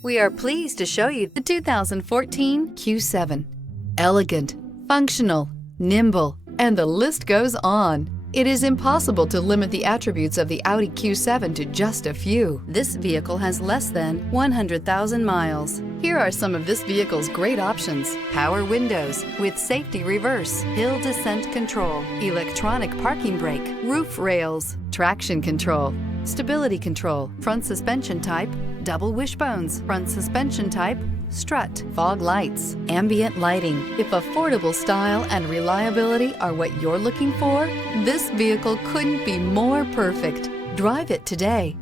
We are pleased to show you the 2014 Q7. Elegant, functional, nimble, and the list goes on. It is impossible to limit the attributes of the Audi Q7 to just a few. This vehicle has less than 100,000 miles. Here are some of this vehicle's great options: power windows with safety reverse, hill descent control, electronic parking brake, roof rails, traction control, stability control, front suspension type, double wishbones, front suspension type, strut, fog lights, ambient lighting. If affordable style and reliability are what you're looking for, this vehicle couldn't be more perfect. Drive it today.